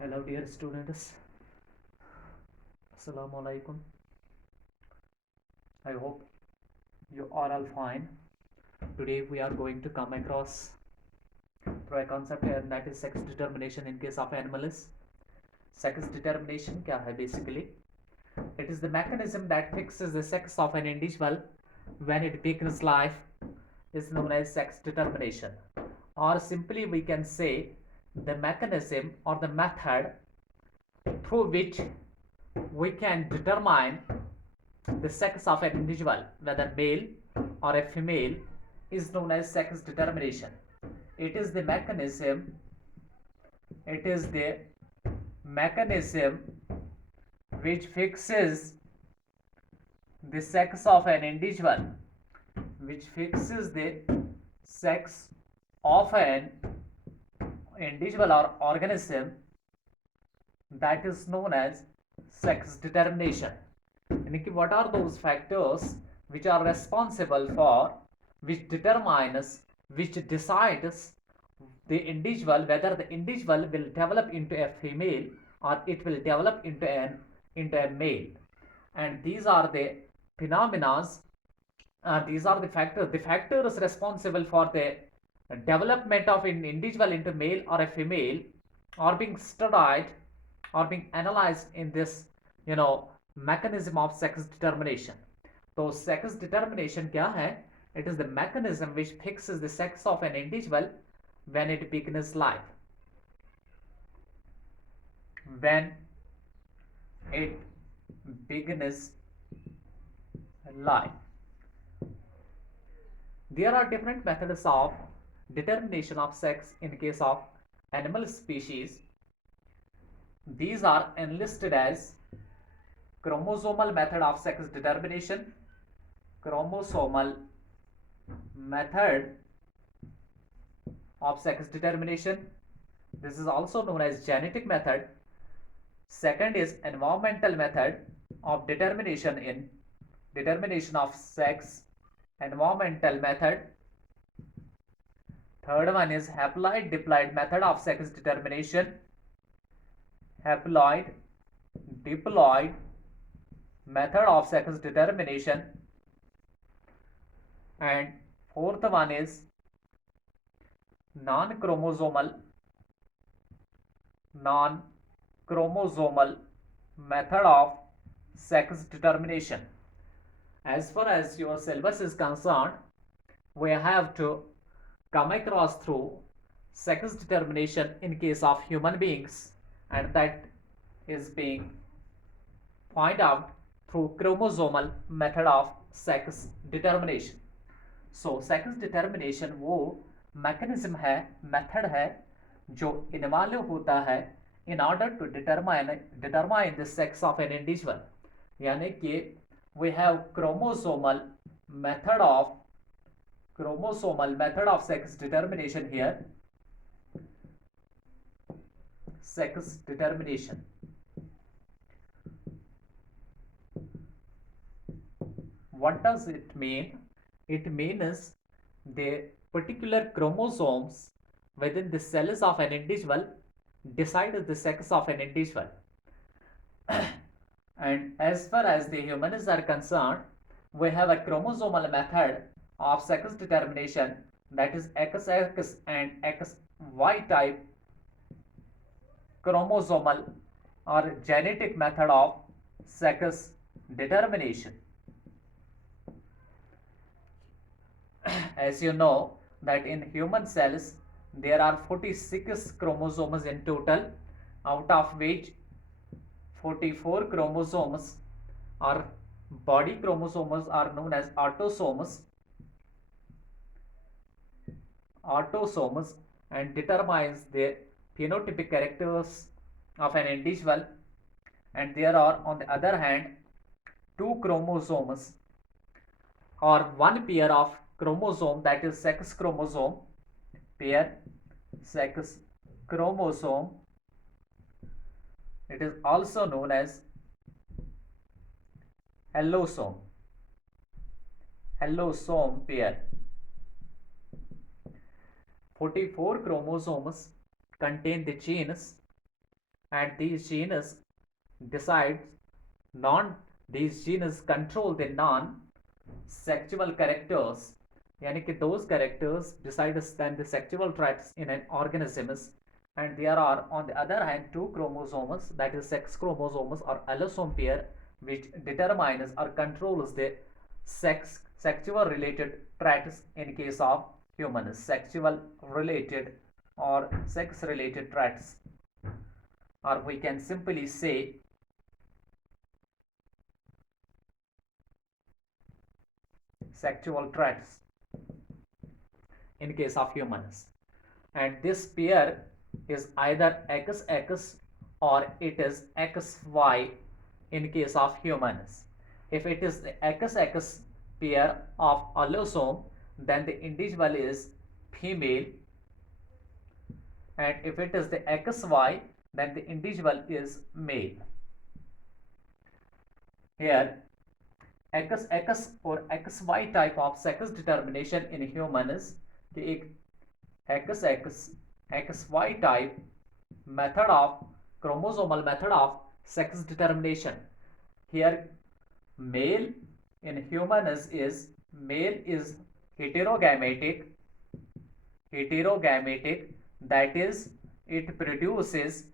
Hello dear students, Assalamu alaikum. I hope you are all fine. Today we are going to come across through a concept that is sex determination in case of animals. Sex determination क्या है basically? It is the mechanism that fixes the sex of an individual when it begins life is known as sex determination. Or simply we can say the mechanism or the method through which we can determine the sex of an individual, whether male or a female, is known as sex determination. It is the mechanism, it is the mechanism which fixes the sex of an individual, which fixes the sex of an individual or organism, that is known as sex determination. What are those factors which are responsible for, which determines, which decides the individual, whether the individual will develop into a female or it will develop into a male? And these are the phenomena, these are the factors responsible for the development of an individual into male or a female are being studied or being analyzed in this mechanism of sex determination. So sex determination क्या है? It is the mechanism which fixes the sex of an individual when it begins life. When it begins life. There are different methods of determination of sex in case of animal species. These are enlisted as chromosomal method of sex determination, chromosomal method of sex determination. This is also known as genetic method. Second is environmental method of determination of sex, environmental method. Third one is haploid diploid method of sex determination, haploid diploid method of sex determination. And fourth one is non-chromosomal method of sex determination. As far as your syllabus is concerned, we have to come across through sex determination in case of human beings, and that is being find out through chromosomal method of sex determination. So sex determination वो mechanism है, method है जो involve होता है in order to determine the sex of an individual. यानी कि we have chromosomal method of sex determination here. Sex determination. What does it mean? It means the particular chromosomes within the cells of an individual decide the sex of an individual. And as far as the humans are concerned, we have a chromosomal method of sex determination, that is XX and XY type chromosomal or genetic method of sex determination. As you know that in human cells there are 46 chromosomes in total, out of which 44 chromosomes or body chromosomes are known as autosomes and determines the phenotypic characters of an individual. And there are, on the other hand, 2 chromosomes or one pair of chromosome, that is sex chromosome pair, sex chromosome. It is also known as allosome pair. 44 chromosomes contain the genes and these genes decide non these genes control the non sexual characters, यानी कि those characters decide then the sexual traits in an organism. And there are on the other hand two chromosomes, that is sex chromosomes or allosome pair, which determines or controls the sexual related traits in case of humans. Sexual related or sex related traits, or we can simply say sexual traits in case of humans. And this pair is either XX or it is XY in case of humans. If it is the XX pair of allosome, then the individual is female, and if it is the XY, then the individual is male. Here XX और XY type of sex determination in humans कि एक XX XY type method of chromosomal method of sex determination. Here male in humans is male is heterogametic, that is it produces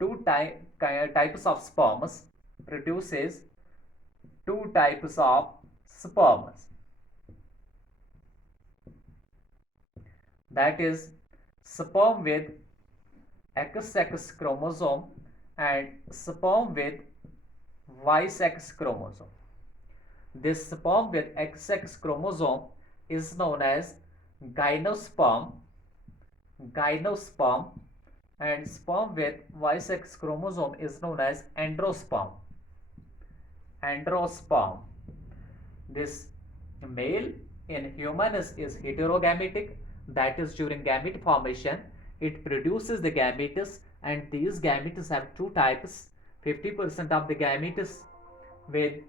two types of sperms, produces two types of sperms, that is sperm with XX chromosome and sperm with Y-sex chromosome. This sperm with XX chromosome is known as gymnosperm, and sperm with Y-sex chromosome is known as androsperm. This male in humans is heterogametic, that is during gamete formation it produces the gametes, and these gametes have two types, 50% of the gametes with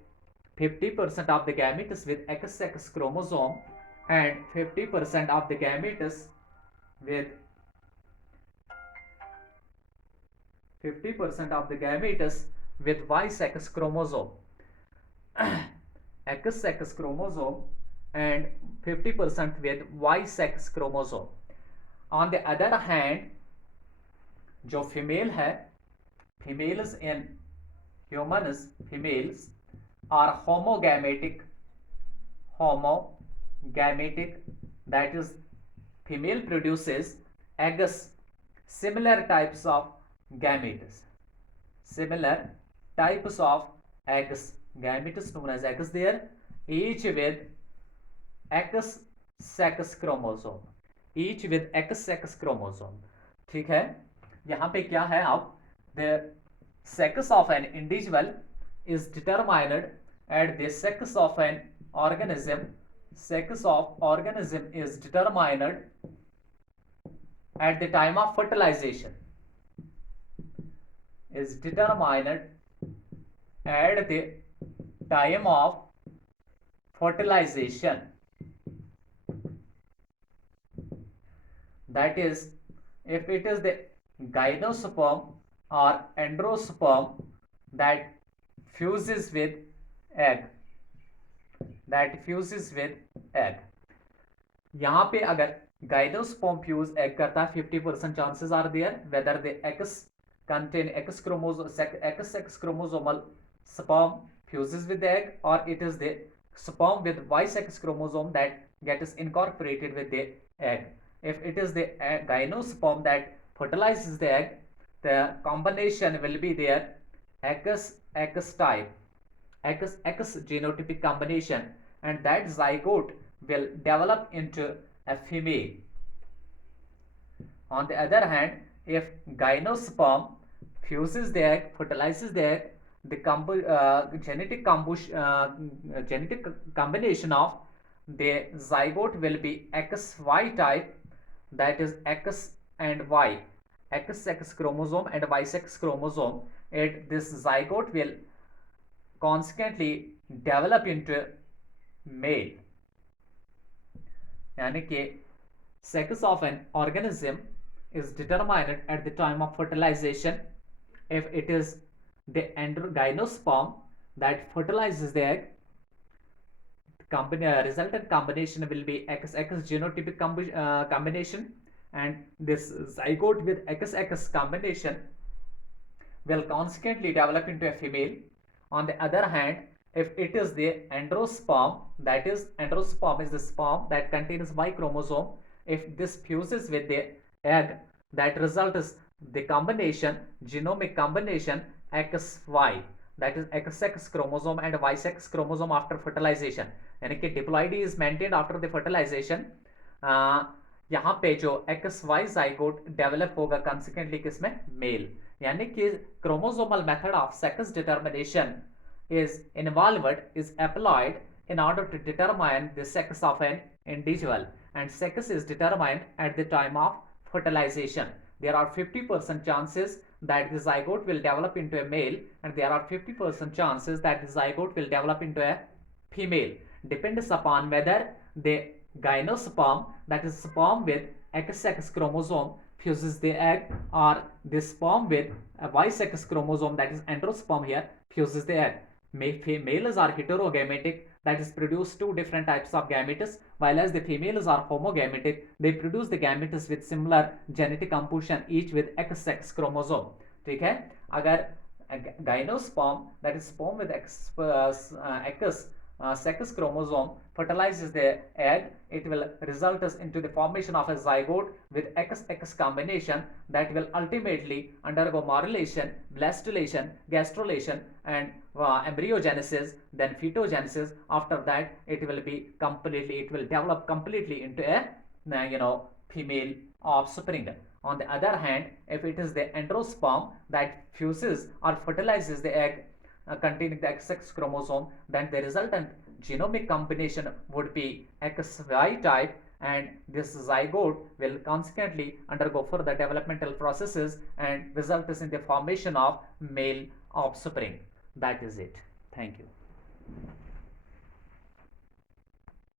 XX chromosome and 50% of the gametes with Y-sex chromosome. XX chromosome and 50% with Y-sex chromosome. On the other hand, जो female है, females in humans, females are homogametic, that is female produces eggs, similar types of gametes, gametes known as eggs there, each with X sex chromosome, ठीक है. यहाँ पे क्या है, अब the sex of an individual is determined at the sex of an organism. Sex of organism is determined at the time of fertilization. That is, if it is the gymnosperm or androsperm that fuses with egg, यहाँ पे अगर gymnosperm fuse egg करता है 50% chances are there whether the X contain X sex chromosomal sperm fuses with the egg, or it is the sperm with Y sex chromosome that gets incorporated with the egg. If it is the gymnosperm that fertilizes the egg, the combination will be there X type, X genotypic combination, and that zygote will develop into a female. On the other hand, if gymnosperm fuses the egg, fertilizes the egg, the genetic combination of the zygote will be XY type, that is X and Y, X sex chromosome and Y sex chromosome. This zygote will consequently develop into male. यानी कि sex of an organism is determined at the time of fertilization. If it is the gymnosperm that fertilizes the egg, resultant combination will be XX genotypic combination, and this zygote with XX combination will consequently develop into a female. On the other hand, if it is the androsperm, that is, androsperm is the sperm that contains Y chromosome, if this fuses with the egg, that result is the combination, genomic combination XY, that is XX chromosome and Y sex chromosome after fertilization, यानी कि diploidy is maintained after the fertilization. यहाँ पे जो XY zygote develop होगा consequently किसमें, mail, यानी कि chromosomal method of sex determination is involved, is applied in order to determine the sex of an individual, and sex is determined at the time of fertilization. There are 50% chances that the zygote will develop into a male, and there are 50% chances that the zygote will develop into a female. Depends upon whether the gymnosperm, that is sperm with XX chromosome, fuses the egg, or the sperm with a Y sex chromosome, that is androsperm here, fuses the egg. Males are heterogametic, that is produce two different types of gametes, while as the females are homogametic, they produce the gametes with similar genetic composition, each with XX chromosome. ठीक है, अगर gymnosperm, that is sperm with X sex chromosome fertilizes the egg, it will result us into the formation of a zygote with XX combination that will ultimately undergo morulation, blastulation, gastrulation, and embryogenesis, then fetogenesis. After that, it will develop completely into a female offspring. On the other hand, if it is the androsperm that fuses or fertilizes the egg containing the XX chromosome, then the resultant genomic combination would be XY type, and this zygote will consequently undergo further developmental processes and result is in the formation of male offspring. That is it. Thank you.